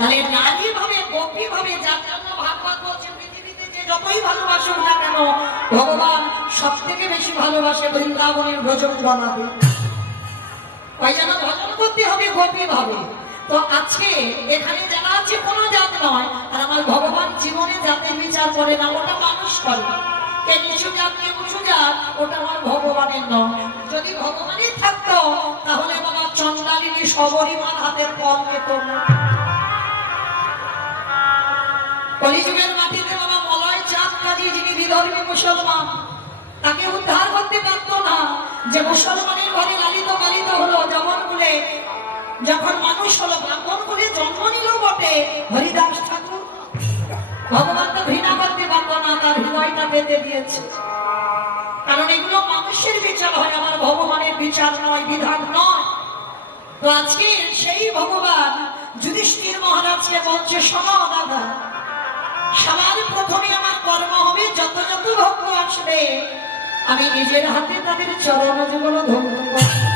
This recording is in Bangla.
তাহলে নারী ভাবে গোপী ভাবে যার জন্য ভাগবত বলছে পৃথিবীতে যে যতই ভালোবাসুক না কেন ভগবান সব থেকে বেশি ভালোবাসে বৃন্দাবনের ভোজন বানাবে। তাই যেন ভজন করতে হবে গোপী ভাবে। তো আজকে এখানে যারা আছে কোনো জাত নয়, আর আমার ভগবান জীবনে জাতের বিচার করে না, ওটা মানুষ করে। কে নিচু জাত কে উঁচু জাত ওটা আমার ভগবানের নয়। যদি ভগবানই থাকতো তাহলে বাবা চন্দ্রালিনী সবরীমার হাতের কম পেত না। কলিযুগের মাটিতে বাবা মলয় চাঁদ কাজী যিনি বিধর্মী মুসলমান, তাকে উদ্ধার করতে পারতো না। যে মুসলমানের ঘরে লালিত পালিত হলো, যেমন বলে যখন মানুষ হলো ব্রাহ্মণ করে জন্ম নিল বটে, হরিদাস ঠাকুর ভগবান তো ঘৃণা করতে পারতো না, তার হৃদয়টা বেঁধে দিয়েছে। কারণ এগুলো মানুষের বিচার হয়, আমার ভগবানের বিচার নয়, বিধান নয়। তো আজকে সেই ভগবান যুধিষ্ঠির মহারাজকে বলছে, শোনো দাদা, সবার প্রথমে আমার কর্ম হবে যত যত ভক্ত আসবে আমি নিজের হাতে তাদের চরণ যুগল ধন্য করব।